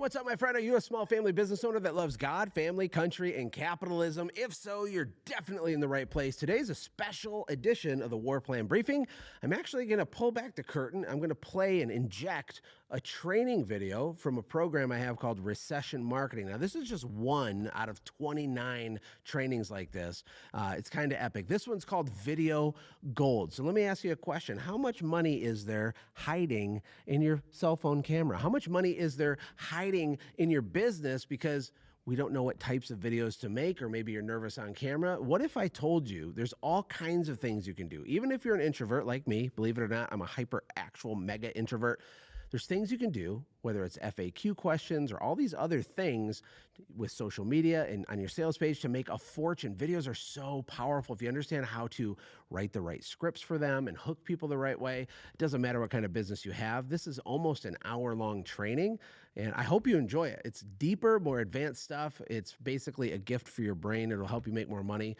What's up, my friend? Are you a small family business owner that loves God, family, country, and capitalism? If so, you're definitely in the right place. Today's a special edition of the War Plan Briefing. I'm actually going to pull back the curtain. I'm going to play and inject a training video from a program I have called Recession Marketing. Now, this is just one out of 29 trainings like this. It's kind of epic. This one's called Video Gold. So let me ask you a question. How much money is there hiding in your cell phone camera? How much money is there hiding in your business because we don't know what types of videos to make, or maybe you're nervous on camera? What if I told you there's all kinds of things you can do? Even if you're an introvert like me, believe it or not, I'm a hyper actual mega introvert. There's things you can do, whether it's FAQ questions or all these other things with social media and on your sales page to make a fortune. Videos are so powerful if you understand how to write the right scripts for them and hook people the right way. It doesn't matter what kind of business you have. This is almost an hour-long training, and I hope you enjoy it. It's deeper, more advanced stuff. It's basically a gift for your brain. It'll help you make more money.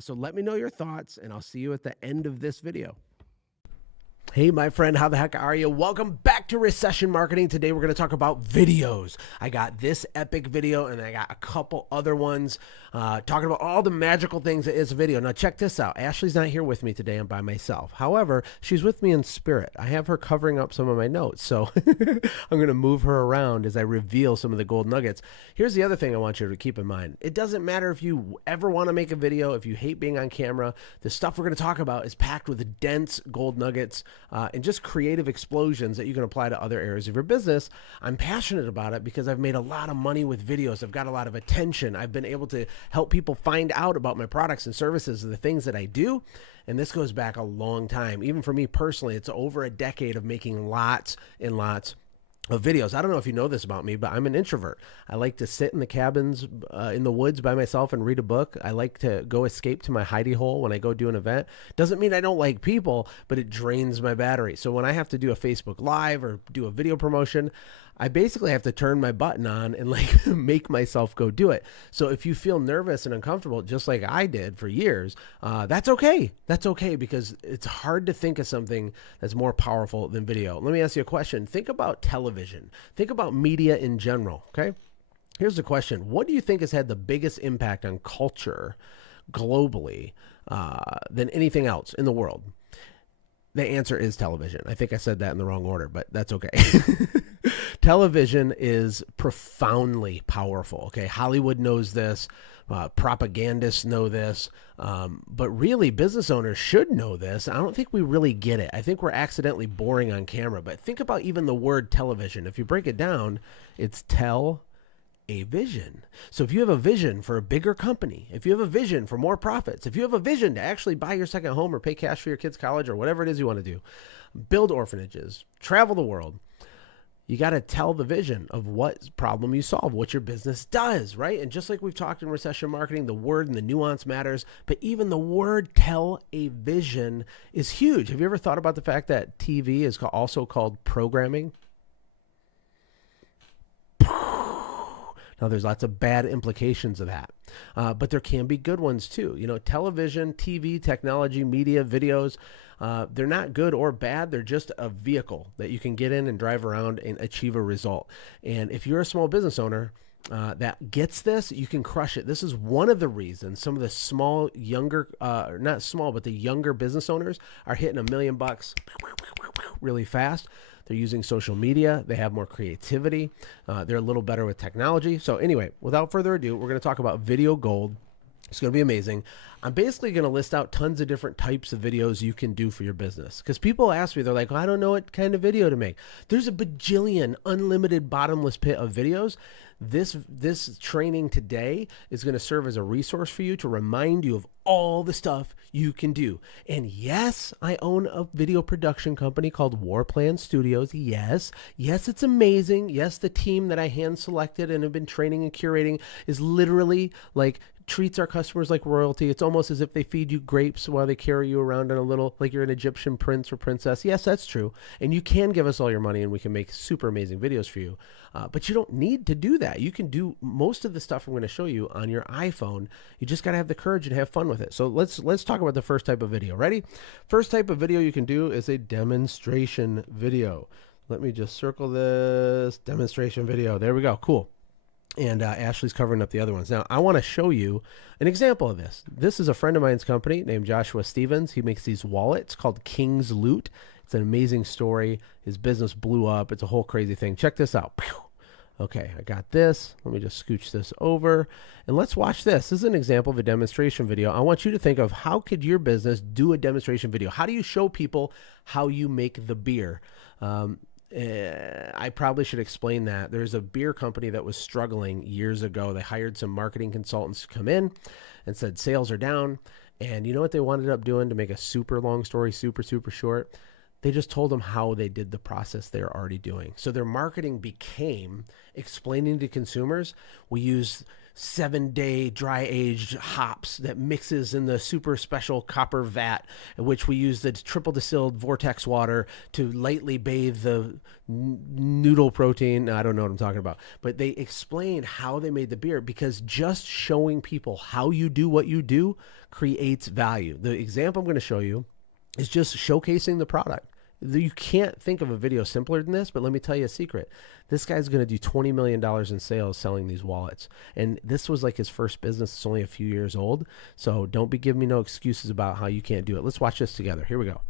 So let me know your thoughts, and I'll see you at the end of this video. Hey, my friend, how the heck are you? Welcome back to Recession Marketing. Today, we're going to talk about videos. I got this epic video, and I got a couple other ones talking about all the magical things that is a video. Now, check this out. Ashlee's not here with me today. I'm by myself. However, she's with me in spirit. I have her covering up some of my notes, so I'm going to move her around as I reveal some of the gold nuggets. Here's the other thing I want you to keep in mind. It doesn't matter if you ever want to make a video, if you hate being on camera. The stuff we're going to talk about is packed with dense gold nuggets and just creative explosions that you can apply to other areas of your business. I'm passionate about it because I've made a lot of money with videos. I've got a lot of attention. I've been able to help people find out about my products and services and the things that I do. And this goes back a long time. Even for me personally, it's over a decade of making lots and lots of videos. I don't know if you know this about me, but I'm an introvert. I like to sit in the cabins in the woods by myself and read a book. I like to go escape to my hidey hole when I go do an event. Doesn't mean I don't like people, but it drains my battery. So when I have to do a Facebook Live or do a video promotion, I basically have to turn my button on and like make myself go do it. So if you feel nervous and uncomfortable, just like I did for years, that's okay. That's okay, because it's hard to think of something that's more powerful than video. Let me ask you a question. Think about television. Think about media in general, okay? Here's the question. What do you think has had the biggest impact on culture globally than anything else in the world? The answer is television. I think I said that in the wrong order, but that's okay. Television is profoundly powerful. Okay, Hollywood knows this. Propagandists know this. But really, business owners should know this. I don't think we really get it. I think we're accidentally boring on camera. But think about even the word television. If you break it down, it's a vision. So if you have a vision for a bigger company, if you have a vision for more profits, if you have a vision to actually buy your second home or pay cash for your kids' college or whatever it is you want to do, build orphanages, travel the world, you got to tell the vision of what problem you solve, what your business does, right? And just like we've talked in recession marketing, the word and the nuance matters, but even the word tell a vision is huge. Have you ever thought about the fact that TV is also called programming? Now, there's lots of bad implications of that, but there can be good ones too. You know, television, TV, technology, media, videos, they're not good or bad. They're just a vehicle that you can get in and drive around and achieve a result. And if you're a small business owner that gets this, you can crush it. This is one of the reasons some of the small, younger, not small, but the younger business owners are hitting $1 million really fast. They're using social media. They have more creativity. They're a little better with technology. So anyway, without further ado, we're going to talk about video gold. It's going to be amazing. I'm basically going to list out tons of different types of videos you can do for your business. Because people ask me, they're like, well, I don't know what kind of video to make. There's a bajillion unlimited bottomless pit of videos. This training today is going to serve as a resource for you to remind you of all the stuff you can do. And yes, I own a video production company called War Plan Studios. Yes, it's amazing. Yes, the team that I hand selected and have been training and curating is literally like treats our customers like royalty. It's almost as if they feed you grapes while they carry you around in a little, like you're an Egyptian prince or princess. Yes, that's true. And you can give us all your money and we can make super amazing videos for you. But you don't need to do that. You can do most of the stuff I'm going to show you on your iPhone. You just got to have the courage and have fun with it. So let's talk about the first type of video. Ready? First type of video you can do is a demonstration video. Let me just circle this demonstration video. There we go. Cool. And Ashlee's covering up the other ones. Now, I want to show you an example of this. This is a friend of mine's company named Joshua Stevens. He makes these wallets called King's Loot. It's an amazing story. His business blew up. It's a whole crazy thing. Check this out. Okay, I got this. Let me just scooch this over. And let's watch this. This is an example of a demonstration video. I want you to think of how could your business do a demonstration video? How do you show people how you make the beer? I probably should explain that. There's a beer company that was struggling years ago. They hired some marketing consultants to come in and said sales are down. And you know what they wound up doing to make a super long story super short? They just told them how they did the process they're already doing. So their marketing became explaining to consumers, we use 7-day dry aged hops that mixes in the super special copper vat, in which we use the triple distilled vortex water to lightly bathe the noodle protein. I don't know what I'm talking about, but they explained how they made the beer, because just showing people how you do what you do creates value. The example I'm going to show you is just showcasing the product. You can't think of a video simpler than this, but let me tell you a secret. This guy's going to do $20 million in sales selling these wallets. And this was like his first business. It's only a few years old. So don't be giving me no excuses about how you can't do it. Let's watch this together. Here we go.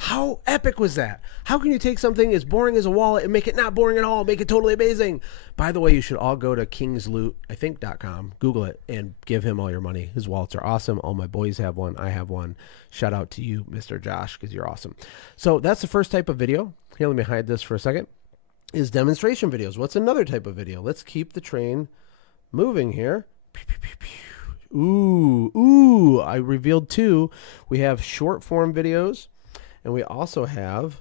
How epic was that? How can you take something as boring as a wallet and make it not boring at all, make it totally amazing? By the way, you should all go to kingsloot.com, Google it, and give him all your money. His wallets are awesome. All my boys have one. I have one. Shout out to you, Mr. Josh, because you're awesome. So that's the first type of video. Here, let me hide this for a second. Is demonstration videos. What's another type of video? Let's keep the train moving here. Ooh, I revealed two. We have short form videos, and we also have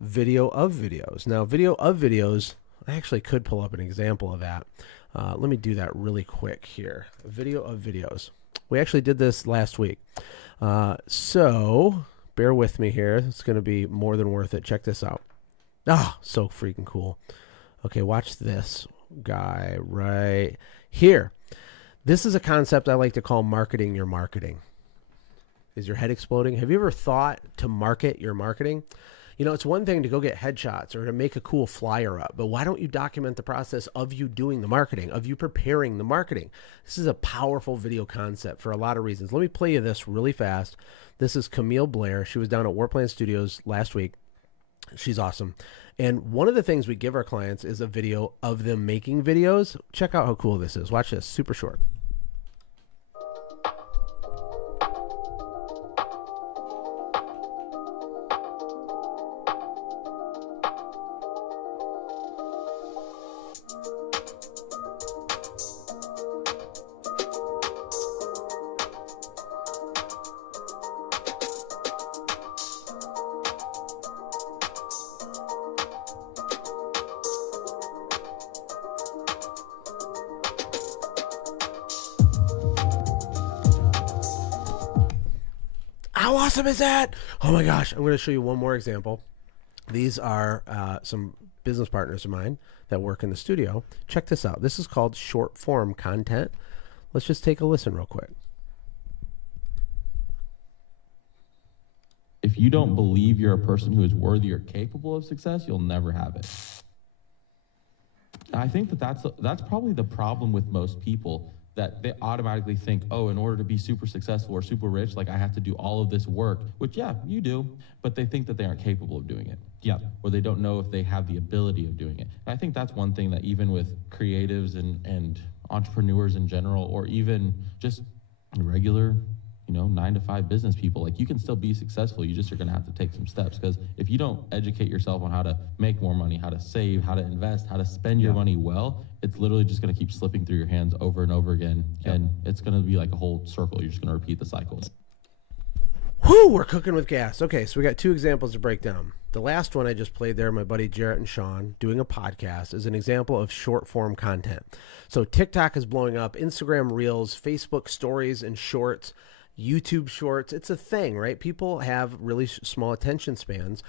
video of videos. Now, video of videos, I actually could pull up an example of that. Let me do that really quick here. Video of videos. We actually did this last week. So bear with me here. It's going to be more than worth it. Check this out. Ah, so freaking cool. Okay, watch this guy right here. This is a concept I like to call marketing your marketing. Is your head exploding? Have you ever thought to market your marketing? You know, it's one thing to go get headshots or to make a cool flyer up, but why don't you document the process of you doing the marketing, of you preparing the marketing? This is a powerful video concept for a lot of reasons. Let me play you this really fast. This is Camille Blair. She was down at Warplan Studios last week. She's awesome. And one of the things we give our clients is a video of them making videos. Check out how cool this is. Watch this, super short. How awesome is that? Oh my gosh. I'm going to show you one more example. These are some business partners of mine that work in the studio. Check this out. This is called short form content. Let's just take a listen real quick. If you don't believe you're a person who is worthy or capable of success, you'll never have it. I think that's probably the problem with most people, that they automatically think, oh, in order to be super successful or super rich, like I have to do all of this work, which yeah, you do, but they think that they aren't capable of doing it. Yeah. Or they don't know if they have the ability of doing it. And I think that's one thing that even with creatives and entrepreneurs in general, or even just regular, 9-to-5 business people, like you can still be successful. You just are going to have to take some steps, because if you don't educate yourself on how to make more money, how to save, how to invest, how to spend your money well, it's literally just going to keep slipping through your hands over and over again. And it's going to be like a whole circle. You're just going to repeat the cycle. Whoo, we're cooking with gas. Okay, so we got 2 examples to break down. The last one I just played there, my buddy Jarrett and Sean doing a podcast, is an example of short form content. So TikTok is blowing up, Instagram Reels, Facebook Stories and Shorts, YouTube Shorts. It's a thing, right? People have really small attention spans.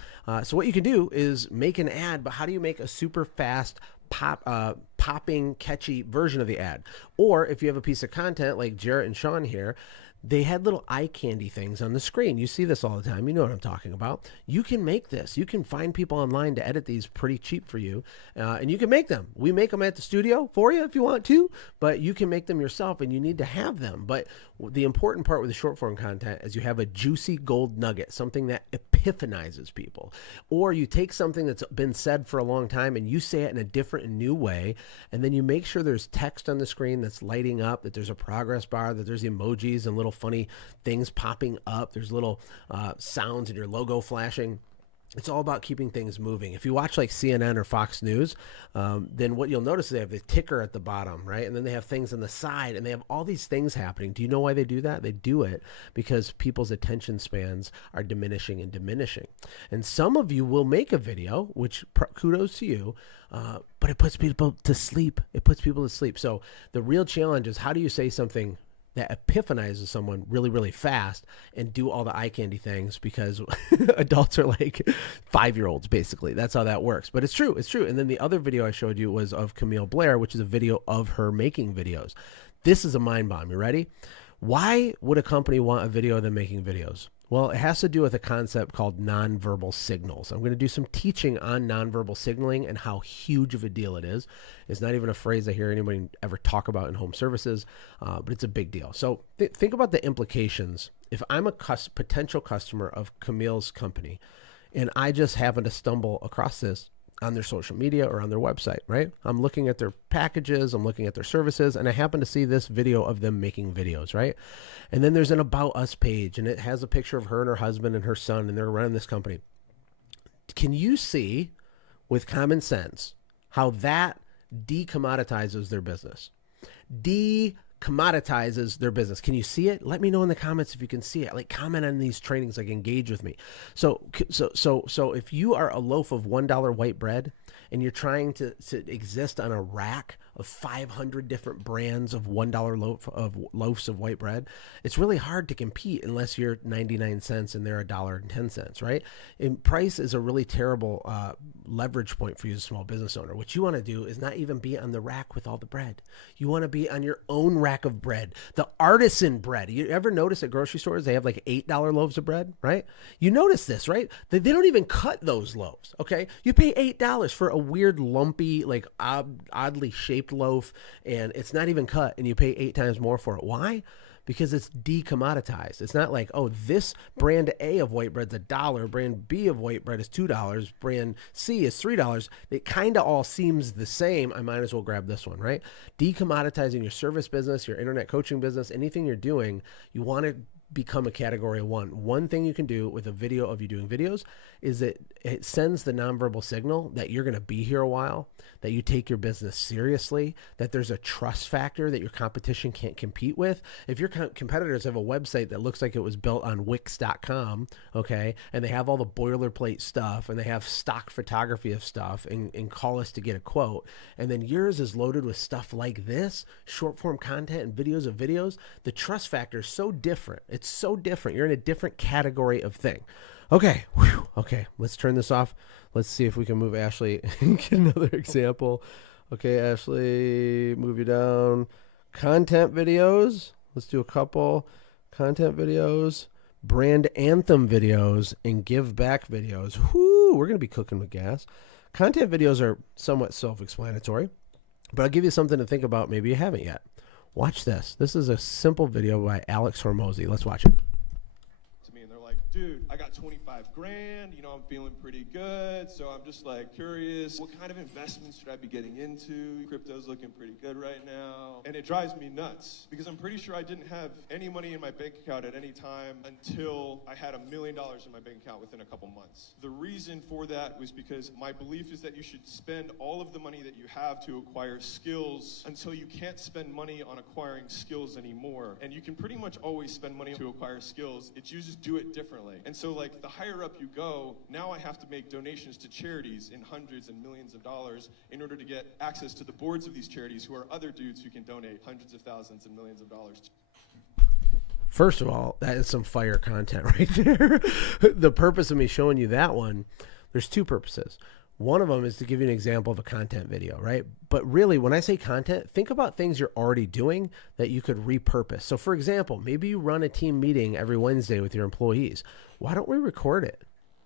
So what you can do is make an ad, but how do you make a super fast popping, catchy version of the ad? Or if you have a piece of content like Jarrett and Sean here, they had little eye candy things on the screen. You see this all the time. You know what I'm talking about. You can make this. You can find people online to edit these pretty cheap for you, and you can make them. We make them at the studio for you if you want to, but you can make them yourself, and you need to have them. But the important part with the short form content is you have a juicy gold nugget, something that epiphanizes people. Or you take something that's been said for a long time and you say it in a different and new way, and then you make sure there's text on the screen that's lighting up, that there's a progress bar, that there's emojis and little funny things popping up. There's little sounds and your logo flashing. It's all about keeping things moving. If you watch like CNN or Fox News, then what you'll notice is they have the ticker at the bottom, right? And then they have things on the side, and they have all these things happening. Do you know why they do that? They do it because people's attention spans are diminishing and diminishing. And some of you will make a video, which kudos to you, but it puts people to sleep. It puts people to sleep. So the real challenge is, how do you say something that epiphanizes someone really, really fast and do all the eye candy things? Because adults are like 5-year-olds, basically. That's how that works. But it's true. It's true. And then the other video I showed you was of Camille Blair, which is a video of her making videos. This is a mind bomb. You ready? Why would a company want a video of them making videos? Well, it has to do with a concept called nonverbal signals. I'm going to do some teaching on nonverbal signaling and how huge of a deal it is. It's not even a phrase I hear anybody ever talk about in home services, but it's a big deal. So think about the implications. If I'm a potential customer of Camille's company and I just happen to stumble across this on their social media or on their website, right? I'm looking at their packages, I'm looking at their services, and I happen to see this video of them making videos, right? And then there's an About Us page, and it has a picture of her and her husband and her son, and they're running this company. Can you see, with common sense, how that decommoditizes their business? Decommoditizes their business. Can you see it? Let me know in the comments if you can see it. Like, comment on these trainings, like engage with me. So if you are a loaf of $1 white bread and you're trying to exist on a rack of 500 different brands of $1 loaves of white bread, it's really hard to compete unless you're 99 cents and they're $1.10, right? And price is a really terrible leverage point for you as a small business owner. What you want to do is not even be on the rack with all the bread. You want to be on your own rack of bread, the artisan bread. You ever notice at grocery stores they have like $8 loaves of bread, right? You notice this, right? They don't even cut those loaves, okay? You pay $8 for a weird lumpy, like oddly shaped loaf, and it's not even cut, and you pay 8 times more for it. Why? Because it's decommoditized. It's not like, oh, this brand A of white bread's $1, brand B of white bread is $2, brand C is $3. It kind of all seems the same. I might as well grab this one, right? Decommoditizing your service business, your internet coaching business, anything you're doing, you want to become a category 1. One thing you can do with a video of you doing videos is that it sends the nonverbal signal that you're going to be here a while, that you take your business seriously, that there's a trust factor that your competition can't compete with. If your competitors have a website that looks like it was built on Wix.com, okay, and they have all the boilerplate stuff and they have stock photography of stuff and call us to get a quote, and then yours is loaded with stuff like this, short form content and videos of videos, the trust factor is so different. It's so different. You're in a different category of thing. Okay. Whew. Okay. Let's turn this off. Let's see if we can move Ashlee and get another example. Okay, Ashlee, move you down. Content videos. Let's do a couple. Content videos, brand anthem videos, and give back videos. Whoo, we're going to be cooking with gas. Content videos are somewhat self-explanatory, but I'll give you something to think about. Maybe you haven't yet. Watch this. This is a simple video by Alex Hormozi. Let's watch it. To me, and they're like, dude, I got 25 grand, you know, I'm feeling pretty good, so I'm just like curious, what kind of investments should I be getting into? Crypto's looking pretty good right now. And it drives me nuts because I'm pretty sure I didn't have any money in my bank account at any time until I had $1 million in my bank account within a couple months. The reason for that was because my belief is that you should spend all of the money that you have to acquire skills until you can't spend money on acquiring skills anymore. And you can pretty much always spend money to acquire skills. It's you just do it differently. And so like the higher up you go, now I have to make donations to charities in hundreds and millions of dollars in order to get access to the boards of these charities who are other dudes who can donate hundreds of thousands and millions of dollars. First of all, that is some fire content right there. The purpose of me showing you that one, there's two purposes. One of them is to give you an example of a content video, right? But really, when I say content, think about things you're already doing that you could repurpose. So for example, maybe you run a team meeting every Wednesday with your employees. Why don't we record it?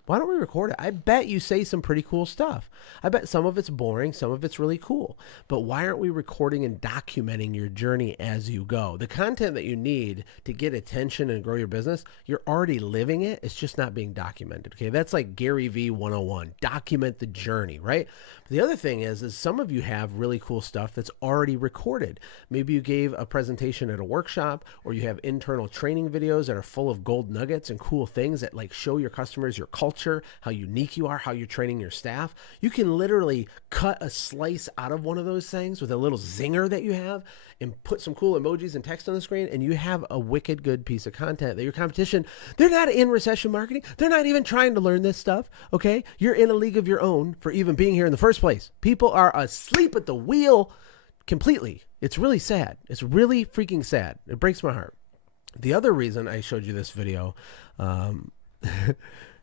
Why don't we record it? I bet you say some pretty cool stuff. I bet some of it's boring, some of it's really cool. But why aren't we recording and documenting your journey as you go? The content that you need to get attention and grow your business, you're already living it. It's just not being documented. Okay, that's like Gary V 101. Document the journey, right? The other thing is some of you have really cool stuff that's already recorded. Maybe you gave a presentation at a workshop, or you have internal training videos that are full of gold nuggets and cool things that like show your customers your culture, how unique you are, how you're training your staff. You can literally cut a slice out of one of those things with a little zinger that you have and put some cool emojis and text on the screen, and you have a wicked good piece of content that your competition, they're not in recession marketing. They're not even trying to learn this stuff, okay? You're in a league of your own for even being here in the first place. People are asleep at the wheel completely. It's really sad. It's really freaking sad. It breaks my heart. The other reason I showed you this video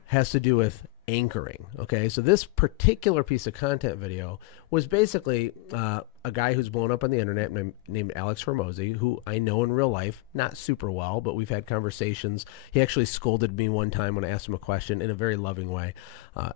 has to do with anchoring. Okay, so this particular piece of content video was basically a guy who's blown up on the internet named Alex Hormozi, who I know in real life, not super well, but we've had conversations. He actually scolded me one time when I asked him a question in a very loving way.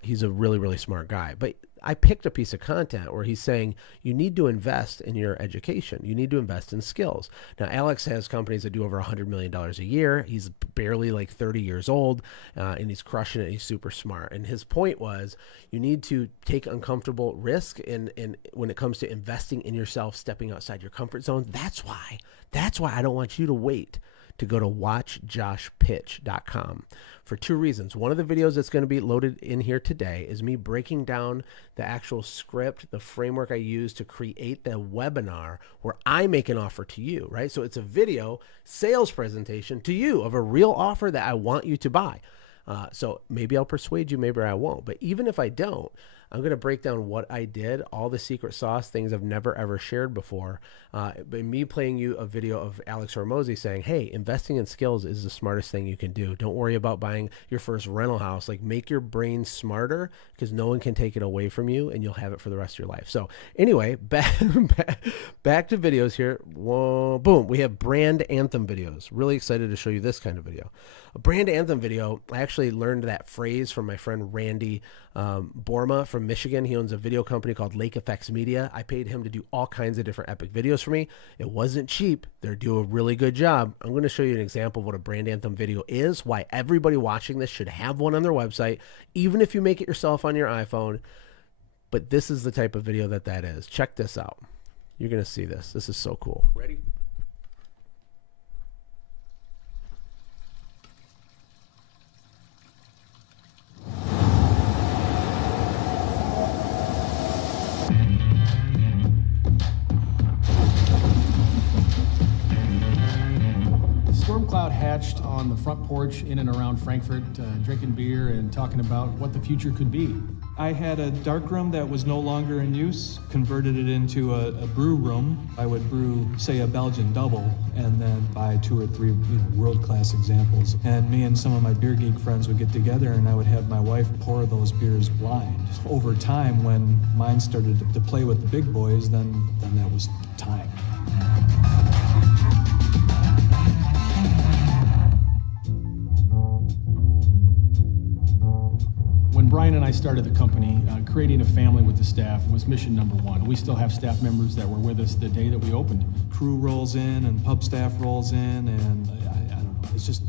He's a really, really smart guy. But I picked a piece of content where he's saying you need to invest in your education. You need to invest in skills. Now, Alex has companies that do over $100 million a year. He's barely like 30 years old, and he's crushing it. He's super smart. And his point was you need to take uncomfortable risk in when it comes to investing in yourself, stepping outside your comfort zone. That's why I don't want you to wait to go to watchjoshpitch.com for two reasons. One of the videos that's going to be loaded in here today is me breaking down the actual script, the framework I use to create the webinar where I make an offer to you, right? So it's a video sales presentation to you of a real offer that I want you to buy. So maybe I'll persuade you, maybe I won't. But even if I don't, I'm going to break down what I did, all the secret sauce, things I've never ever shared before. By me playing you a video of Alex Hormozi saying, hey, investing in skills is the smartest thing you can do. Don't worry about buying your first rental house. Like, make your brain smarter because no one can take it away from you and you'll have it for the rest of your life. So anyway, back to videos here. Whoa, boom. We have brand anthem videos. Really excited to show you this kind of video. A brand anthem video, I actually learned that phrase from my friend Randy Borma from Michigan. He owns a video company called Lake Effects Media. I paid him to do all kinds of different epic videos for me. It wasn't cheap. They're doing a really good job. I'm going to show you an example of what a brand anthem video is, why everybody watching this should have one on their website, even if you make it yourself on your iPhone. But this is the type of video that is. Check this out. You're going to see this. This is so cool. Ready? Storm cloud hatched on the front porch in and around Frankfurt, drinking beer and talking about what the future could be. I had a darkroom that was no longer in use, converted it into a brew room. I would brew, say, a Belgian double, and then buy 2 or 3 world-class examples. And me and some of my beer geek friends would get together, and I would have my wife pour those beers blind. Over time, when mine started to play with the big boys, then that was time. When Brian and I started the company, creating a family with the staff was mission number one. We still have staff members that were with us the day that we opened. Crew rolls in and pub staff rolls in, and I don't know, it's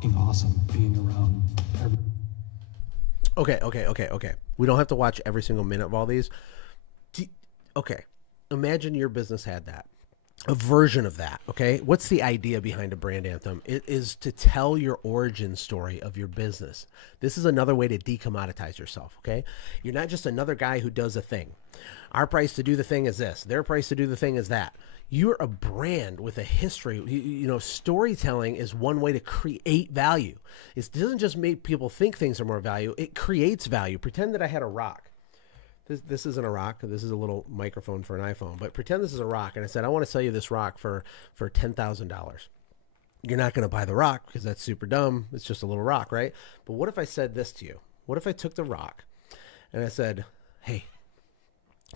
fucking awesome being around every. Okay. We don't have to watch every single minute of all these. Okay. Imagine your business had that. A version of that, okay? What's the idea behind a brand anthem? It is to tell your origin story of your business. This is another way to decommoditize yourself, okay? You're not just another guy who does a thing. Our price to do the thing is this. Their price to do the thing is that. You're a brand with a history. You know, storytelling is one way to create value. It doesn't just make people think things are more value. It creates value. Pretend that I had a rock. This isn't a rock. This is a little microphone for an iPhone. But pretend this is a rock, and I said, I want to sell you this rock for $10,000. You're not going to buy the rock because that's super dumb. It's just a little rock, right? But what if I said this to you? What if I took the rock and I said, hey,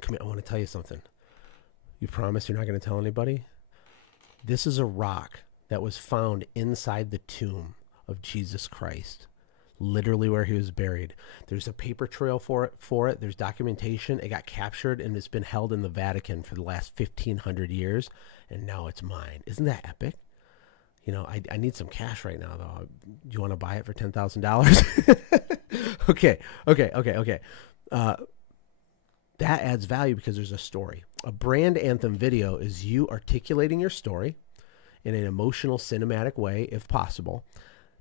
come here, I want to tell you something. You promise you're not going to tell anybody? This is a rock that was found inside the tomb of Jesus Christ. Literally where he was buried. There's a paper trail for it. There's documentation. It got captured and it's been held in the Vatican for the last 1,500 years. And now it's mine. Isn't that epic? You know, I need some cash right now, though. Do you want to buy it for $10,000? Okay. That adds value because there's a story. A brand anthem video is you articulating your story in an emotional, cinematic way, if possible,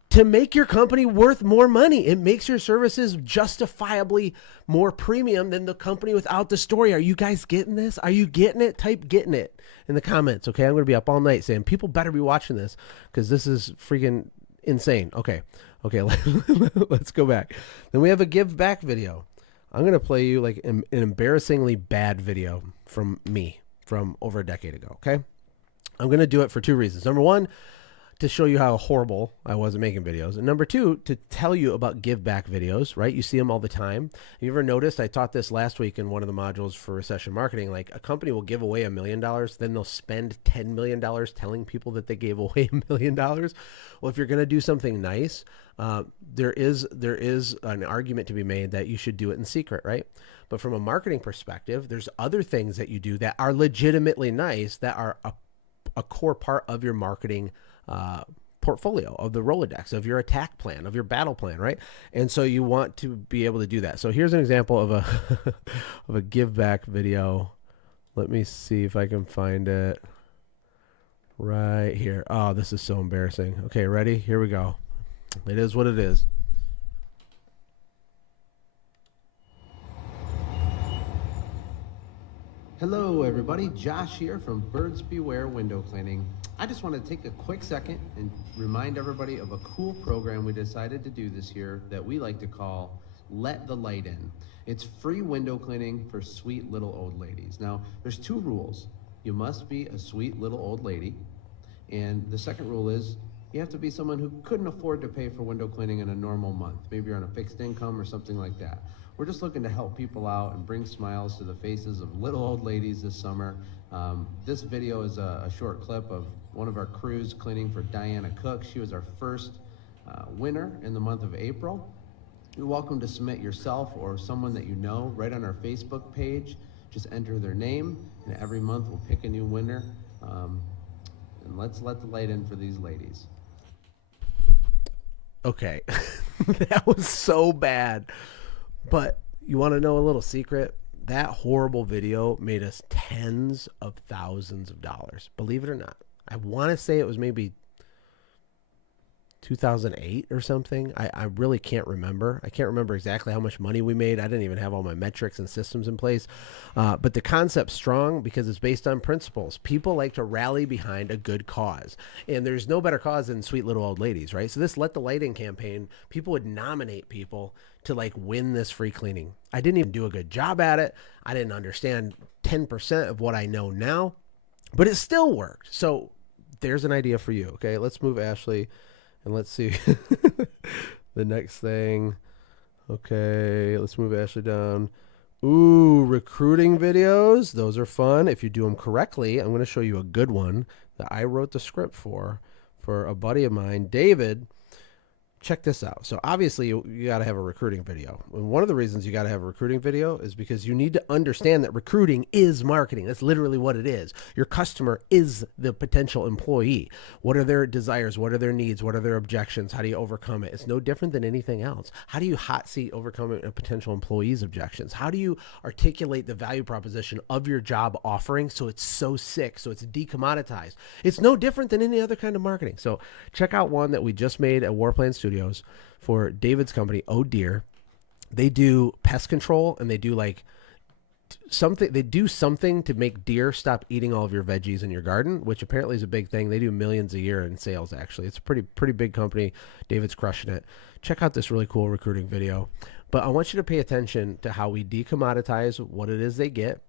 to make your company worth more money. It makes your services justifiably more premium than the company without the story. Are you guys getting this? Are you getting it? Type getting it in the comments, okay? I'm going to be up all night saying people better be watching this because this is freaking insane. Okay, let's go back. Then we have a give back video. I'm going to play you like an embarrassingly bad video from me from over a decade ago, okay? I'm going to do it for two reasons. Number one, to show you how horrible I was at making videos. And number two, to tell you about give back videos, right? You see them all the time. Have you ever noticed, I taught this last week in one of the modules for recession marketing, like a company will give away $1 million, then they'll spend $10 million telling people that they gave away $1 million. Well, if you're going to do something nice, there is an argument to be made that you should do it in secret, right? But from a marketing perspective, there's other things that you do that are legitimately nice that are a core part of your marketing portfolio, of the Rolodex, of your attack plan, of your battle plan, right? And so you want to be able to do that. So here's an example of a of a give back video. Let me see if I can find it right here. Oh, this is so embarrassing. Okay, ready? Here we go. It is what it is. Hello everybody, Josh here from Birds Beware Window Cleaning. I just want to take a quick second and remind everybody of a cool program we decided to do this year that we like to call Let the Light In. It's free window cleaning for sweet little old ladies. Now, there's two rules. You must be a sweet little old lady, and the second rule is you have to be someone who couldn't afford to pay for window cleaning in a normal month. Maybe you're on a fixed income or something like that. We're just looking to help people out and bring smiles to the faces of little old ladies this summer. This video is a short clip of one of our crews cleaning for Diana Cook. She was our first winner in the month of April. You're welcome to submit yourself or someone that you know right on our Facebook page. Just enter their name, and every month we'll pick a new winner. And let's let the light in for these ladies. Okay, that was so bad. But you want to know a little secret? That horrible video made us tens of thousands of dollars. Believe it or not. I want to say it was maybe 2008 or something. I really can't remember. I can't remember exactly how much money we made. I didn't even have all my metrics and systems in place. But the concept's strong because it's based on principles. People like to rally behind a good cause. And there's no better cause than sweet little old ladies, right? So this Let the Light In campaign, people would nominate people to like win this free cleaning. I didn't even do a good job at it. I didn't understand 10% of what I know now, but it still worked. So there's an idea for you. Okay, let's move Ashlee. And let's see the next thing. Okay, let's move Ashlee down. Ooh, recruiting videos. Those are fun. If you do them correctly, I'm going to show you a good one that I wrote the script for a buddy of mine, David. check this out. So obviously you got to have a recruiting video. And one of the reasons you got to have a recruiting video is because you need to understand that recruiting is marketing. That's literally what it is. Your customer is the potential employee. What are their desires? What are their needs? What are their objections? How do you overcome it? It's no different than anything else. How do you hot seat overcome a potential employee's objections? How do you articulate the value proposition of your job offering so it's so sick, so it's decommoditized? It's no different than any other kind of marketing. So check out one that we just made at Warplan Studios for David's company, Oh Deer. They do pest control, and they do like something. They do something to make deer stop eating all of your veggies in your garden, which apparently is a big thing. They do millions a year in sales. Actually, it's a pretty big company. David's crushing it. Check out this really cool recruiting video. But I want you to pay attention to how we decommoditize what it is they get,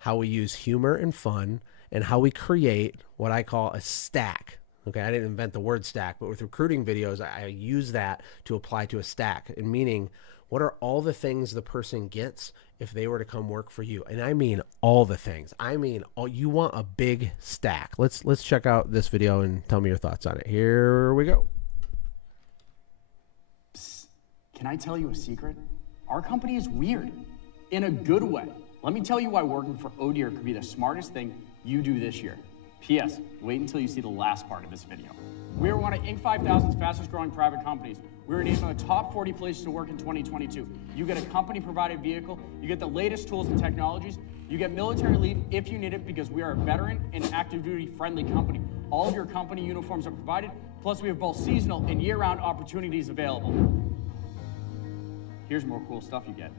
how we use humor and fun, and how we create what I call a stack. Okay, I didn't invent the word stack, but with recruiting videos, I use that to apply to a stack. And meaning, what are all the things the person gets if they were to come work for you? And I mean all the things. I mean, you want a big stack. Let's check out this video and tell me your thoughts on it. Here we go. Psst. Can I tell you a secret? Our company is weird, in a good way. Let me tell you why working for Oh Deer could be the smartest thing you do this year. P.S. Wait until you see the last part of this video. We are one of Inc. 5000's fastest growing private companies. We were named one of the top 40 places to work in 2022. You get a company provided vehicle, you get the latest tools and technologies, you get military leave if you need it because we are a veteran and active duty friendly company. All of your company uniforms are provided, plus we have both seasonal and year-round opportunities available. Here's more cool stuff you get.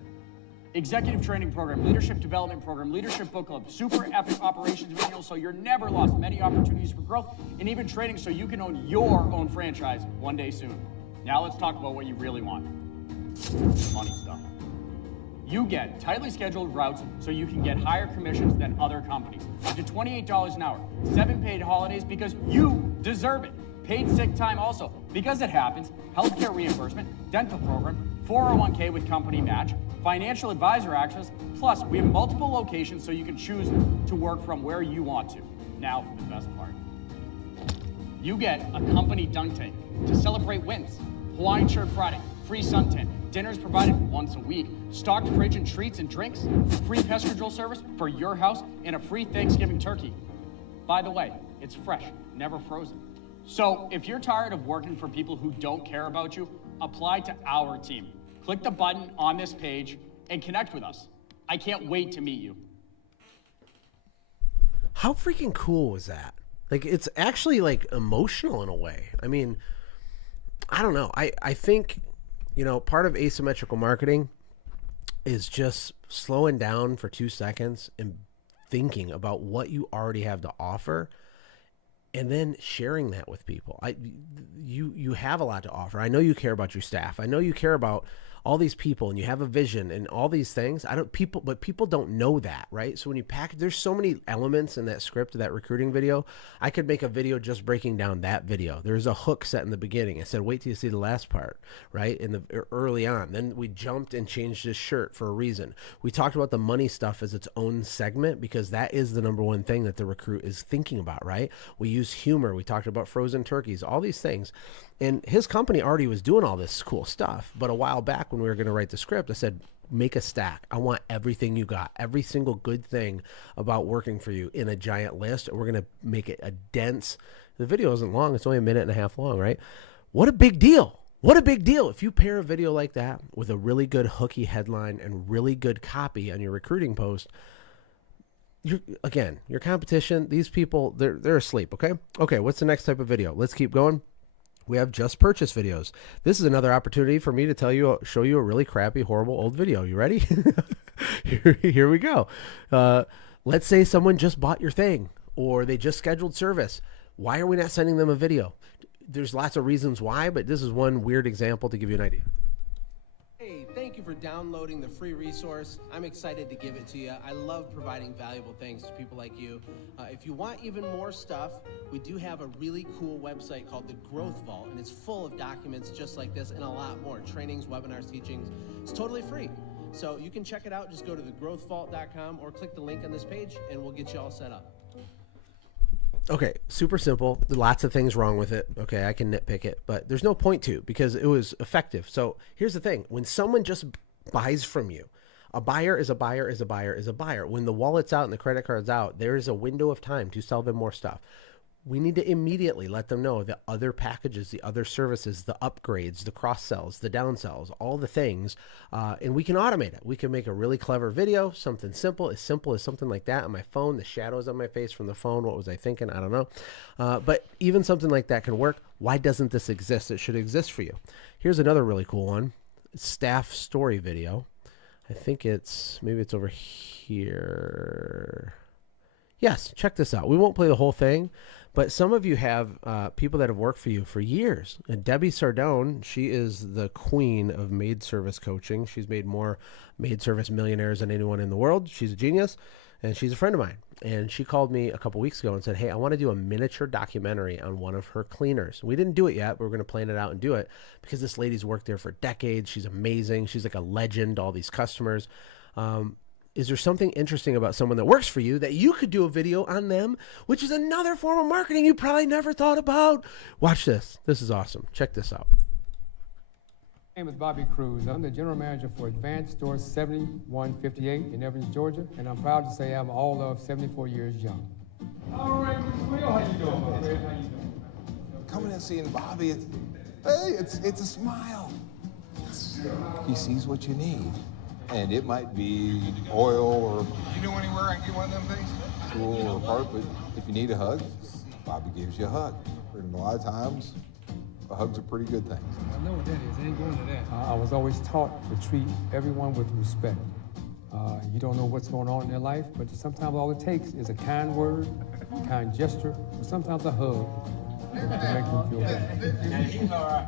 Executive training program, leadership development program, leadership book club, super epic operations manual so you're never lost, many opportunities for growth, and even training so you can own your own franchise one day soon. Now let's talk about what you really want. Money stuff. You get tightly scheduled routes so you can get higher commissions than other companies. Up to $28 an hour, 7 paid holidays because you deserve it. Paid sick time also, because it happens, healthcare reimbursement, dental program, 401k with company match, financial advisor access, plus we have multiple locations so you can choose to work from where you want to. Now for the best part. You get a company dunk tank to celebrate wins, Hawaiian shirt Friday, free suntan, dinners provided once a week, stocked fridge and treats and drinks, free pest control service for your house, and a free Thanksgiving turkey. By the way, it's fresh, never frozen. So if you're tired of working for people who don't care about you, apply to our team. Click the button on this page and connect with us. I can't wait to meet you. How freaking cool was that? Like, it's actually like emotional in a way. I mean, I don't know. I think, you know, part of asymmetrical marketing is just slowing down for 2 seconds and thinking about what you already have to offer and then sharing that with people. You have a lot to offer. I know you care about your staff. I know you care about all these people and you have a vision and all these things. But people don't know that, right? So when you package, there's so many elements in that script, that recruiting video. I could make a video just breaking down that video. There's a hook set in the beginning. I said, wait till you see the last part, right? Early on. Then we jumped and changed his shirt for a reason. We talked about the money stuff as its own segment because that is the number one thing that the recruit is thinking about, right? We use humor. We talked about frozen turkeys, all these things. And his company already was doing all this cool stuff. But a while back when we were going to write the script, I said, make a stack. I want everything you got, every single good thing about working for you in a giant list. We're going to make it a dense. The video isn't long. It's only 1.5 minutes long, right? What a big deal. What a big deal. If you pair a video like that with a really good hooky headline and really good copy on your recruiting post, again, your competition, these people, they're asleep, okay? Okay, what's the next type of video? Let's keep going. We have just purchase videos. This is another opportunity for me to show you a really crappy, horrible old video. You ready? Here we go. Let's say someone just bought your thing or they just scheduled service. Why are we not sending them a video? There's lots of reasons why, but this is one weird example to give you an idea. Hey, thank you for downloading the free resource. I'm excited to give it to you. I love providing valuable things to people like you. If you want even more stuff, we do have a really cool website called the Growth Vault, and it's full of documents just like this and a lot more. Trainings, webinars, teachings. It's totally free. So you can check it out. Just go to thegrowthvault.com or click the link on this page and we'll get you all set up. Okay, super simple. Lots of things wrong with it. Okay, I can nitpick it, but there's no point to because it was effective. So here's the thing. When someone just buys from you, a buyer is a buyer is a buyer is a buyer. When the wallet's out and the credit card's out, there is a window of time to sell them more stuff. We need to immediately let them know the other packages, the other services, the upgrades, the cross sells, the downsells, all the things, and we can automate it. We can make a really clever video, something simple as something like that on my phone. The shadows on my face from the phone. What was I thinking? I don't know. But even something like that can work. Why doesn't this exist? It should exist for you. Here's another really cool one. Staff story video. I think maybe it's over here. Yes, check this out. We won't play the whole thing, but some of you have people that have worked for you for years. And Debbie Sardone, she is the queen of maid service coaching. She's made more maid service millionaires than anyone in the world. She's a genius, and she's a friend of mine. And she called me a couple weeks ago and said, hey, I want to do a miniature documentary on one of her cleaners. We didn't do it yet, but we're going to plan it out and do it because this lady's worked there for decades. She's amazing. She's like a legend to all these customers. Is there something interesting about someone that works for you that you could do a video on them, which is another form of marketing you probably never thought about? Watch this. This is awesome. Check this out. My name is Bobby Cruz. I'm the general manager for Advanced Store 7158 in Evans, Georgia, and I'm proud to say I'm all of 74 years young. All right, Mr. Will, how you doing, my friend? How you doing? Coming and seeing Bobby, it's a smile. He sees what you need. And it might be oil or... You know anywhere I can get one of them things? Tool or part, but if you need a hug, Bobby gives you a hug. And a lot of times, a hug's a pretty good thing. I know what that is. I ain't going to that. I was always taught to treat everyone with respect. You don't know what's going on in their life, but sometimes all it takes is a kind word, a kind gesture, or sometimes a hug to make them feel better. He's all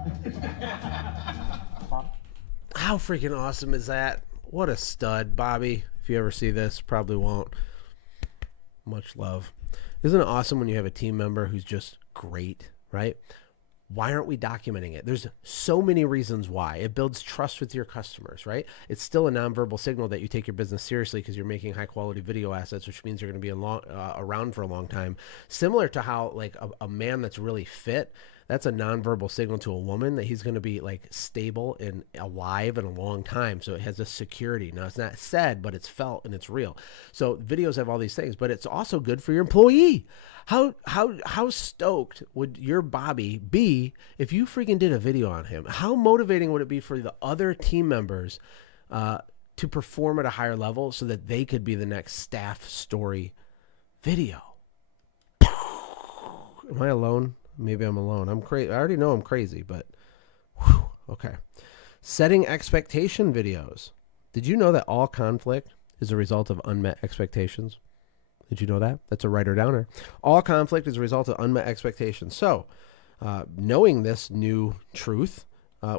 right. How freaking awesome is that? What a stud, Bobby. If you ever see this, probably won't. Much love. Isn't it awesome when you have a team member who's just great, right? Why aren't we documenting it? There's so many reasons why. It builds trust with your customers, right? It's still a nonverbal signal that you take your business seriously because you're making high quality video assets, which means you're going to be around for a long time. Similar to how like a man that's really fit, that's a nonverbal signal to a woman that he's going to be like stable and alive in a long time. So it has a security. Now it's not said, but it's felt and it's real. So videos have all these things, but it's also good for your employee. How stoked would your Bobby be if you freaking did a video on him? How motivating would it be for the other team members to perform at a higher level so that they could be the next staff story video? Am I alone? Maybe I'm alone. I'm crazy. I already know I'm crazy, but whew, okay. Setting expectation videos. Did you know that all conflict is a result of unmet expectations? Did you know that? That's a writer downer. All conflict is a result of unmet expectations. So knowing this new truth,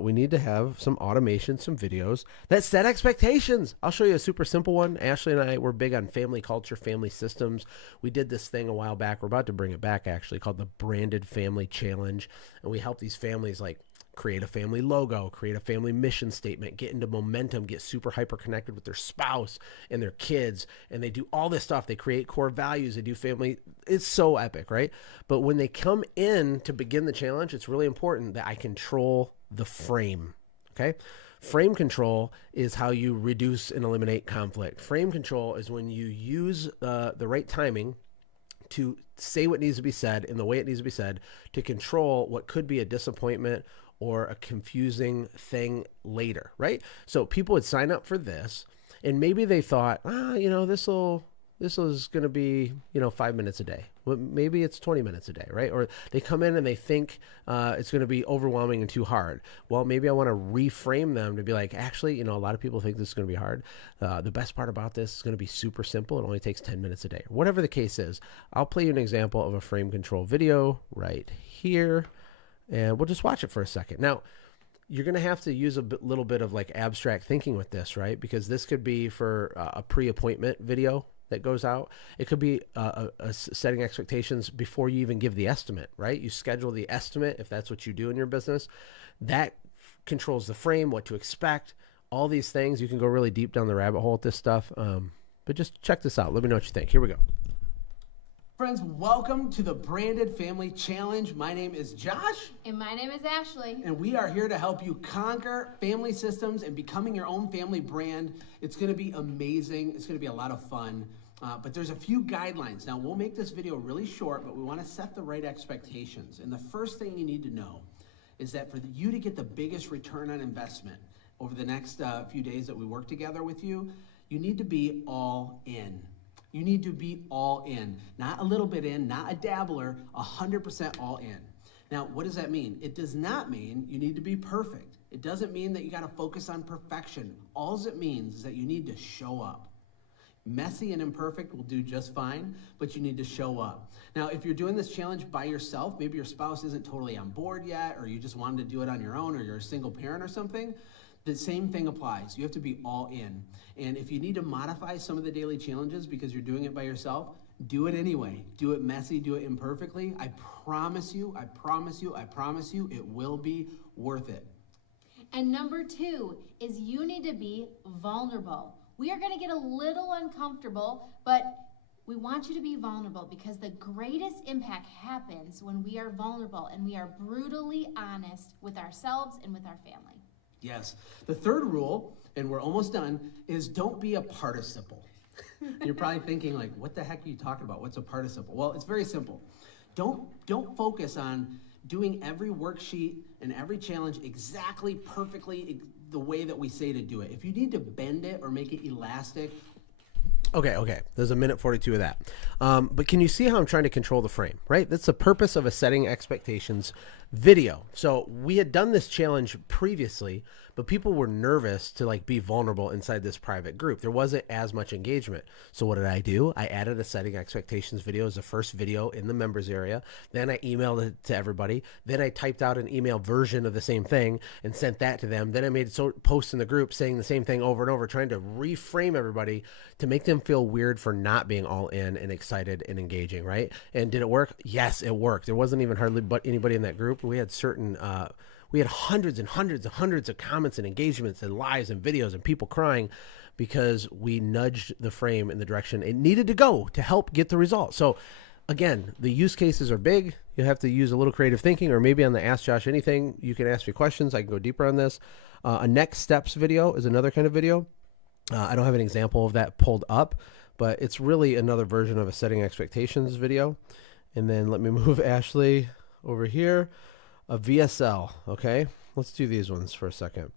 we need to have some automation, some videos that set expectations. I'll show you a super simple one. Ashlee and I, we're big on family culture, family systems. We did this thing a while back. We're about to bring it back actually, called the Branded Family Challenge. And we help these families like create a family logo, create a family mission statement, get into momentum, get super hyper connected with their spouse and their kids. And they do all this stuff. They create core values. They do family. It's so epic, right? But when they come in to begin the challenge, it's really important that I control the frame. Okay. Frame control is how you reduce and eliminate conflict. Frame control is when you use the right timing to say what needs to be said in the way it needs to be said to control what could be a disappointment or a confusing thing later, right? So people would sign up for this and maybe they thought, this is going to be, 5 minutes a day. Well, maybe it's 20 minutes a day, right? Or they come in and they think it's going to be overwhelming and too hard. Well, maybe I want to reframe them to be like, actually, a lot of people think this is going to be hard. The best part about this is going to be super simple. It only takes 10 minutes a day. Whatever the case is, I'll play you an example of a frame control video right here. And we'll just watch it for a second. Now, you're going to have to use a little bit of like abstract thinking with this, right? Because this could be for a pre-appointment video that goes out. It could be setting expectations before you even give the estimate, right? You schedule the estimate if that's what you do in your business. That controls the frame, what to expect, all these things. You can go really deep down the rabbit hole with this stuff. But just check this out. Let me know what you think. Here we go. Friends, welcome to the Branded Family Challenge. My name is Josh. And my name is Ashlee. And we are here to help you conquer family systems and becoming your own family brand. It's going to be amazing. It's going to be a lot of fun. But there's a few guidelines. Now, we'll make this video really short, but we want to set the right expectations. And the first thing you need to know is that for you to get the biggest return on investment over the next few days that we work together with you, you need to be all in. You need to be all in, not a little bit in, not a dabbler, 100% all in. Now, what does that mean? It does not mean you need to be perfect. It doesn't mean that you got to focus on perfection. All it means is that you need to show up. Messy and imperfect will do just fine, but you need to show up. Now, if you're doing this challenge by yourself, maybe your spouse isn't totally on board yet, or you just wanted to do it on your own, or you're a single parent or something, the same thing applies. You have to be all in. And if you need to modify some of the daily challenges because you're doing it by yourself, do it anyway. Do it messy, do it imperfectly. I promise you, it will be worth it. And number 2 is you need to be vulnerable. We are going to get a little uncomfortable, but we want you to be vulnerable because the greatest impact happens when we are vulnerable and we are brutally honest with ourselves and with our family. Yes. The third rule, and we're almost done, is don't be a participle. You're probably thinking like, what the heck are you talking about? What's a participle? Well, it's very simple. Don't focus on doing every worksheet and every challenge exactly, perfectly, the way that we say to do it. If you need to bend it or make it elastic. Okay. There's a minute 42 of that. But can you see how I'm trying to control the frame, right? That's the purpose of a setting expectations video. So we had done this challenge previously, but people were nervous to like be vulnerable inside this private group. There wasn't as much engagement. So what did I do? I added a setting expectations video as the first video in the members area. Then I emailed it to everybody. Then I typed out an email version of the same thing and sent that to them. Then I made posts in the group saying the same thing over and over, trying to reframe everybody to make them feel weird for not being all in and excited and engaging, right? And did it work? Yes, it worked. There wasn't even hardly but anybody in that group. We had we had hundreds and hundreds and hundreds of comments and engagements and lives and videos and people crying because we nudged the frame in the direction it needed to go to help get the result. So again, the use cases are big. You have to use a little creative thinking, or maybe on the Ask Josh Anything, you can ask me questions. I can go deeper on this. A next steps video is another kind of video. I don't have an example of that pulled up, but it's really another version of a setting expectations video. And then let me move Ashlee over here. A VSL, okay? Let's do these ones for a second.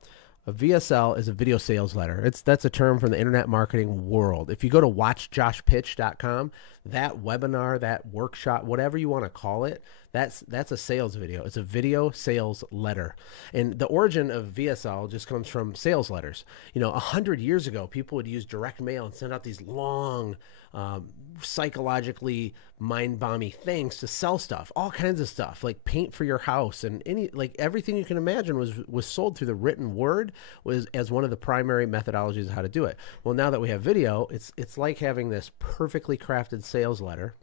A VSL is a video sales letter. That's a term from the internet marketing world. If you go to watchjoshpitch.com, that webinar, that workshop, whatever you want to call it, that's a sales video. It's a video sales letter. And the origin of VSL just comes from sales letters. 100 years ago, people would use direct mail and send out these long, psychologically mind-bomby things to sell stuff, all kinds of stuff, like paint for your house and everything you can imagine was sold through the written word as one of the primary methodologies of how to do it. Well, now that we have video, it's like having this perfectly crafted sales letter,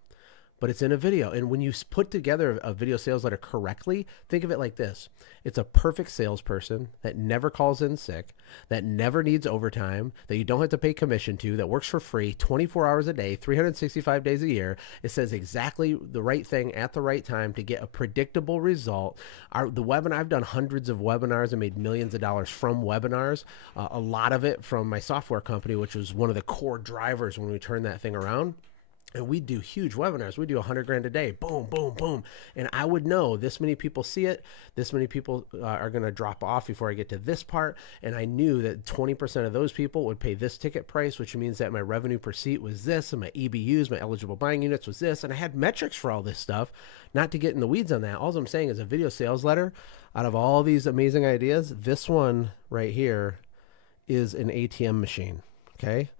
but it's in a video. And when you put together a video sales letter correctly, think of it like this. It's a perfect salesperson that never calls in sick, that never needs overtime, that you don't have to pay commission to, that works for free 24 hours a day, 365 days a year. It says exactly the right thing at the right time to get a predictable result. I've done hundreds of webinars and made millions of dollars from webinars, a lot of it from my software company, which was one of the core drivers when we turned that thing around. And we do huge webinars. We do 100 grand a day. Boom, boom, boom. And I would know this many people see it. This many people are going to drop off before I get to this part. And I knew that 20% of those people would pay this ticket price, which means that my revenue per seat was this, and my EBUs, my eligible buying units, was this. And I had metrics for all this stuff. Not to get in the weeds on that. All I'm saying is a video sales letter, out of all these amazing ideas, this one right here is an ATM machine. Okay.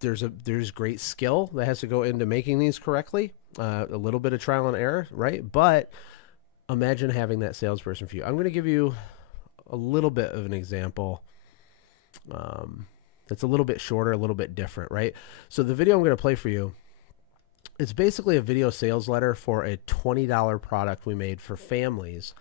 There's great skill that has to go into making these correctly, a little bit of trial and error, right? But imagine having that salesperson for you. I'm going to give you a little bit of an example that's a little bit shorter, a little bit different, right? So the video I'm going to play for you, it's basically a video sales letter for a $20 product we made for families,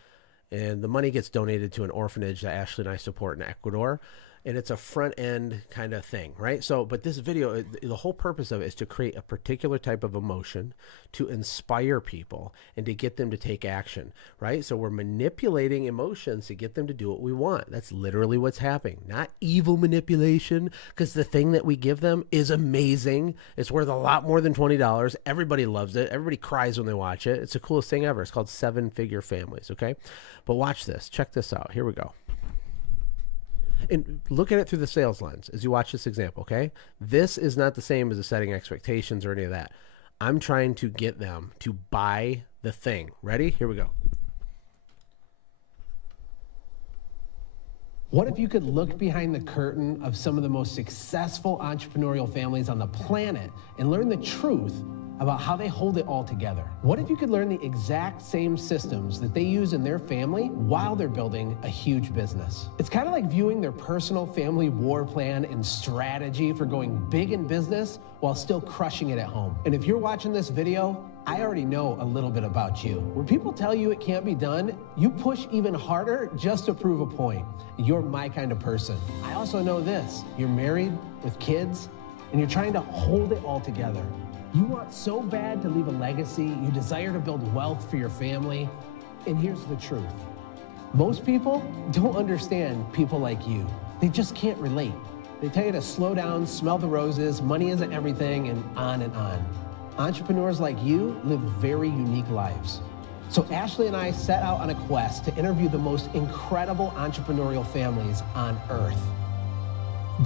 and the money gets donated to an orphanage that Ashlee and I support in Ecuador. and it's a front end kind of thing, right? So, but this video, the whole purpose of it is to create a particular type of emotion, to inspire people and to get them to take action, right? So we're manipulating emotions to get them to do what we want. That's literally what's happening. Not evil manipulation, because the thing that we give them is amazing. It's worth a lot more than $20. Everybody loves it. Everybody cries when they watch it. It's the coolest thing ever. It's called 7-Figure Families, okay? But watch this. Check this out. Here we go. And look at it through the sales lens as you watch this example, okay? This is not the same as the setting expectations or any of that. I'm trying to get them to buy the thing. Ready? Here we go. What if you could look behind the curtain of some of the most successful entrepreneurial families on the planet and learn the truth about how they hold it all together? What if you could learn the exact same systems that they use in their family while they're building a huge business? It's kind of like viewing their personal family war plan and strategy for going big in business while still crushing it at home. And if you're watching this video, I already know a little bit about you. When people tell you it can't be done, you push even harder just to prove a point. You're my kind of person. I also know this. You're married with kids, and you're trying to hold it all together. You want so bad to leave a legacy. You desire to build wealth for your family. And here's the truth. Most people don't understand people like you. They just can't relate. They tell you to slow down, smell the roses, money isn't everything, and on and on. Entrepreneurs like you live very unique lives. So Ashlee and I set out on a quest to interview the most incredible entrepreneurial families on earth.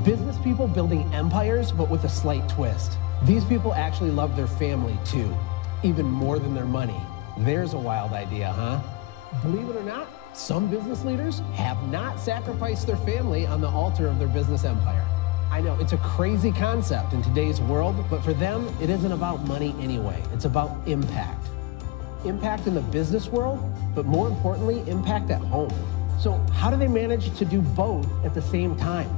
Business people building empires, but with a slight twist. These people actually love their family too, even more than their money. There's a wild idea, huh? Believe it or not, some business leaders have not sacrificed their family on the altar of their business empire. I know, it's a crazy concept in today's world, but for them, it isn't about money anyway. It's about impact. Impact in the business world, but more importantly, impact at home. So how do they manage to do both at the same time?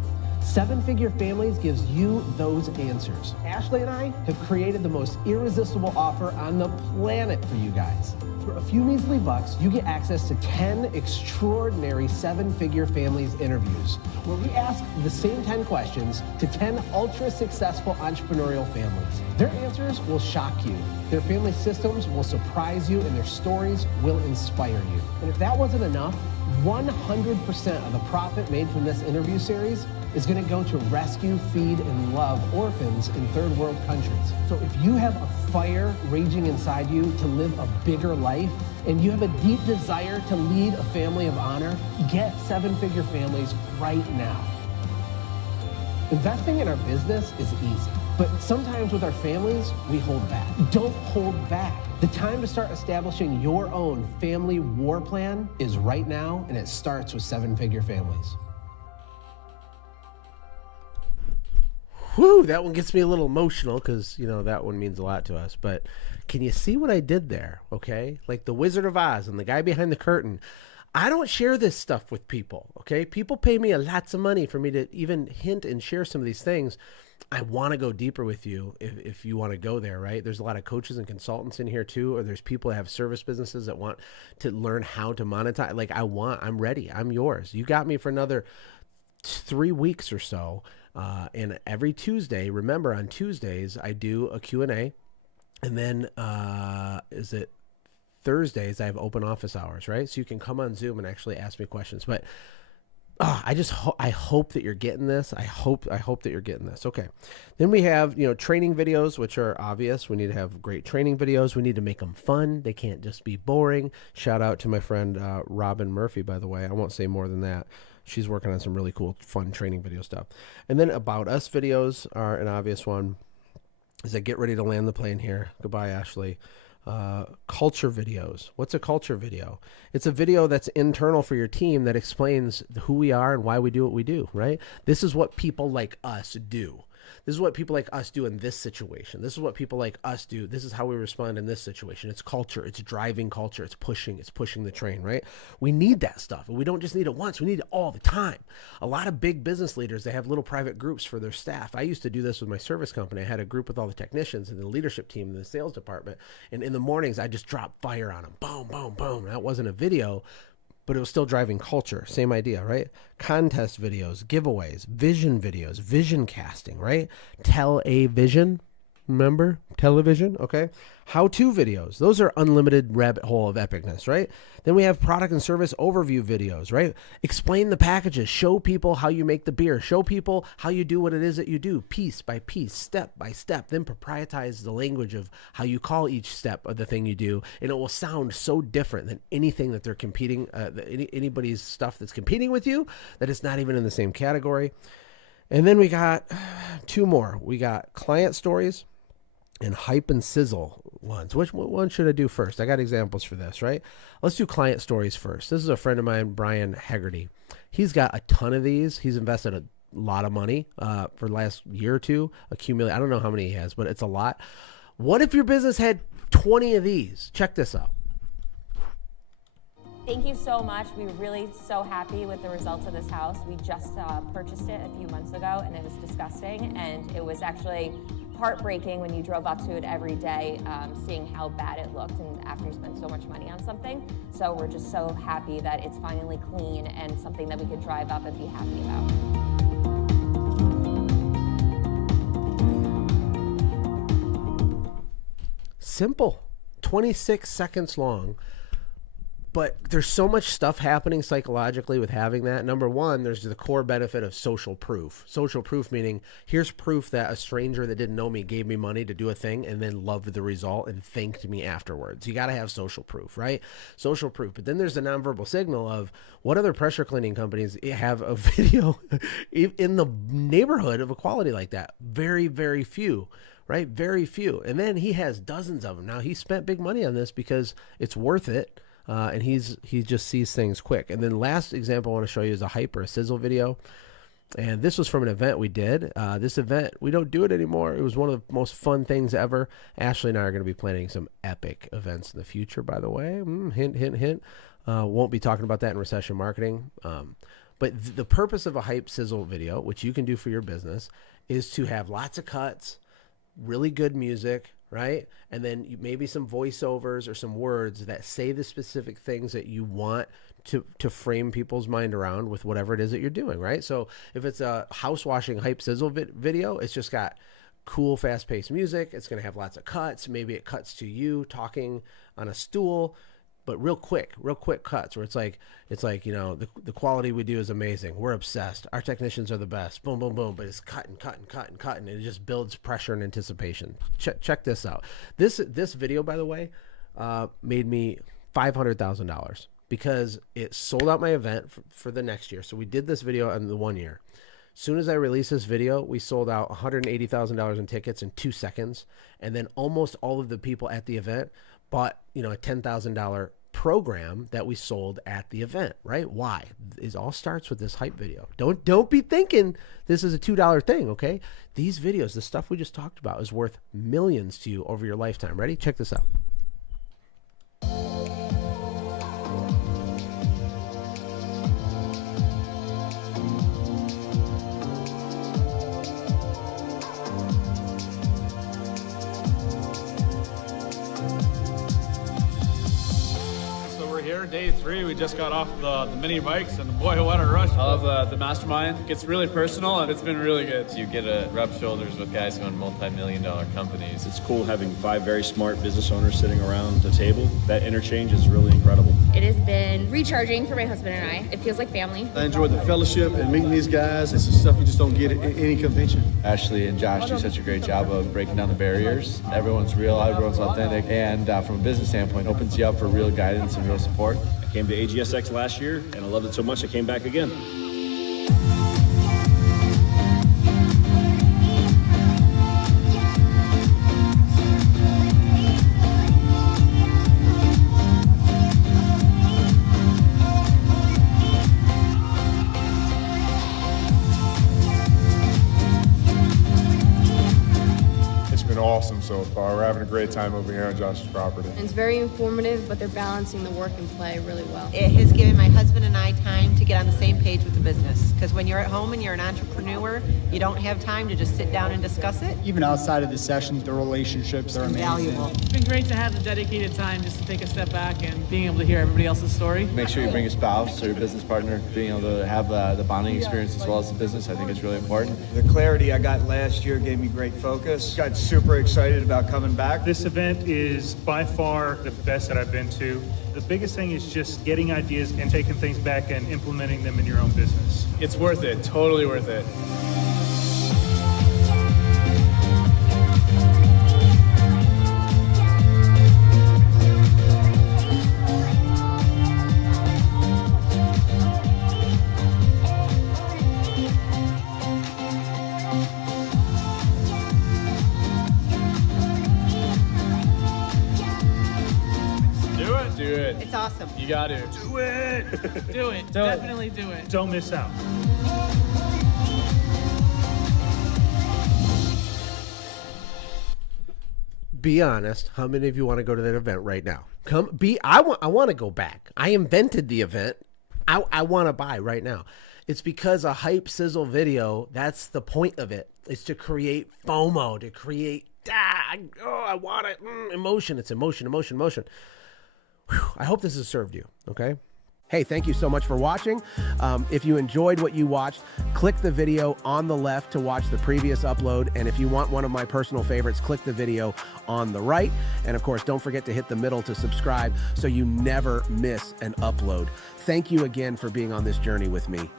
7-Figure Families gives you those answers. Ashlee and I have created the most irresistible offer on the planet for you guys. For a few measly bucks, you get access to 10 extraordinary 7-Figure Families interviews, where we ask the same 10 questions to 10 ultra-successful entrepreneurial families. Their answers will shock you. Their family systems will surprise you, and their stories will inspire you. And if that wasn't enough, 100% of the profit made from this interview series is going to go to rescue, feed, and love orphans in third world countries. So if you have a fire raging inside you to live a bigger life, and you have a deep desire to lead a family of honor, get 7-Figure Families right now. Investing in our business is easy, but sometimes with our families, we hold back. Don't hold back. The time to start establishing your own family war plan is right now, and it starts with 7-Figure Families. Whew, that one gets me a little emotional because, you know, that one means a lot to us. But can you see what I did there, okay? Like the Wizard of Oz and the guy behind the curtain. I don't share this stuff with people, okay? People pay me lots of money for me to even hint and share some of these things. I want to go deeper with you if you want to go there, right? There's a lot of coaches and consultants in here too, or there's people that have service businesses that want to learn how to monetize. Like I'm ready. I'm yours. You got me for another 3 weeks or so. And every Tuesday, remember on Tuesdays, I do a Q&A, and then is it Thursdays, I have open office hours, right? So you can come on Zoom and actually ask me questions. But I hope that you're getting this. I hope that you're getting this. Okay. Then we have, training videos, which are obvious. We need to have great training videos. We need to make them fun. They can't just be boring. Shout out to my friend Robin Murphy, by the way. I won't say more than that. She's working on some really cool, fun training video stuff. And then About Us videos are an obvious one. As I get ready to land the plane here. Goodbye, Ashlee. Culture videos. What's a culture video? It's a video that's internal for your team that explains who we are and why we do what we do, right? This is what people like us do. This is what people like us do in this situation. This is what people like us do. This is how we respond in this situation. It's culture. It's driving culture. It's pushing the train, right? We need that stuff. And we don't just need it once. We need it all the time. A lot of big business leaders, they have little private groups for their staff. I used to do this with my service company. I had a group with all the technicians and the leadership team and the sales department. And in the mornings, I just drop fire on them. Boom, boom, boom. That wasn't a video, but it was still driving culture. Same idea, right? Contest videos, giveaways, vision videos, vision casting, right? Tell a vision. Remember? Television, okay? How-to videos. Those are unlimited rabbit hole of epicness, right? Then we have product and service overview videos, right? Explain the packages. Show people how you make the beer. Show people how you do what it is that you do, piece by piece, step by step. Then proprietize the language of how you call each step of the thing you do, and it will sound so different than anything that they're competing, anybody's stuff that's competing with you, that it's not even in the same category. And then we got 2 more. We got client stories and hype and sizzle ones. Which one should I do first? I got examples for this, right? Let's do client stories first. This is a friend of mine, Brian Haggerty. He's got a ton of these. He's invested a lot of money for the last year or two, accumulate. I don't know how many he has, but it's a lot. What if your business had 20 of these? Check this out. Thank you so much. We're really so happy with the results of this house. We just purchased it a few months ago, and it was disgusting, and it was actually heartbreaking when you drove up to it every day, seeing how bad it looked, and after you spent so much money on something. So we're just so happy that it's finally clean and something that we could drive up and be happy about. Simple, 26 seconds long. But there's so much stuff happening psychologically with having that. Number one, there's the core benefit of social proof. Social proof meaning here's proof that a stranger that didn't know me gave me money to do a thing and then loved the result and thanked me afterwards. You got to have social proof, right? Social proof. But then there's the nonverbal signal of what other pressure cleaning companies have a video in the neighborhood of a quality like that? Very, very few. Right? Very few. And then he has dozens of them. Now he spent big money on this because it's worth it. And he just sees things quick. And then last example I want to show you is a hype or a sizzle video. And this was from an event we did. This event, we don't do it anymore. It was one of the most fun things ever. Ashlee and I are going to be planning some epic events in the future, by the way. Hint, hint, hint. Won't be talking about that in recession marketing. But the purpose of a hype sizzle video, which you can do for your business, is to have lots of cuts, really good music, right? And then maybe some voiceovers or some words that say the specific things that you want to frame people's mind around with whatever it is that you're doing, right? So if it's a house washing hype sizzle video, it's just got cool, fast-paced music. It's going to have lots of cuts. Maybe it cuts to you talking on a stool, but real quick cuts where it's like, you know, the quality we do is amazing. We're obsessed. Our technicians are the best. Boom, boom, boom. But it's cutting. And it just builds pressure and anticipation. Check this out. This video, by the way, made me $500,000 because it sold out my event for the next year. So we did this video in the 1 year. As soon as I released this video, we sold out $180,000 in tickets in 2 seconds. And then almost all of the people at the event bought, you know, a $10,000 program that we sold at the event, right? Why? It all starts with this hype video. Don't be thinking this is a $2 thing, okay? These videos, the stuff we just talked about, is worth millions to you over your lifetime. Ready? Check this out. Day 3, we just got off the mini bikes, and boy, what a rush. I love the mastermind. It gets really personal, and it's been really good. You get to rub shoulders with guys who own multi-million-dollar companies. It's cool having 5 very smart business owners sitting around the table. That interchange is really incredible. It has been recharging for my husband and I. It feels like family. I enjoyed the fellowship and meeting these guys. It's the stuff you just don't get at any convention. Ashlee and Josh do such a great job of breaking down the barriers. Everyone's real, everyone's authentic, and from a business standpoint, opens you up for real guidance and real support. I came to AGSX last year, and I loved it so much I came back again. awesome so far. We're having a great time over here on Josh's property. It's very informative, but they're balancing the work and play really well. It has given my husband and I time to get on the same page with the business. Because when you're at home and you're an entrepreneur, you don't have time to just sit down and discuss it. Even outside of the sessions, the relationships are amazing. Valuable. It's been great to have the dedicated time just to take a step back and being able to hear everybody else's story. Make sure you bring your spouse or your business partner. Being able to have the bonding experience as well as the business, I think is really important. The clarity I got last year gave me great focus. Got super excited about coming back. This event is by far the best that I've been to. The biggest thing is just getting ideas and taking things back and implementing them in your own business. It's worth it, totally worth it. Do it. It's awesome. You got to. Do it. Do it. Definitely do it. Don't miss out. Be honest. How many of you want to go to that event right now? I want to go back. I invented the event. I want to buy right now. It's because a hype Sizzle video, that's the point of it. It's to create FOMO, to create, I want it, emotion. It's emotion. Whew, I hope this has served you, okay? Hey, thank you so much for watching. If you enjoyed what you watched, click the video on the left to watch the previous upload. And if you want one of my personal favorites, click the video on the right. And of course, don't forget to hit the middle to subscribe so you never miss an upload. Thank you again for being on this journey with me.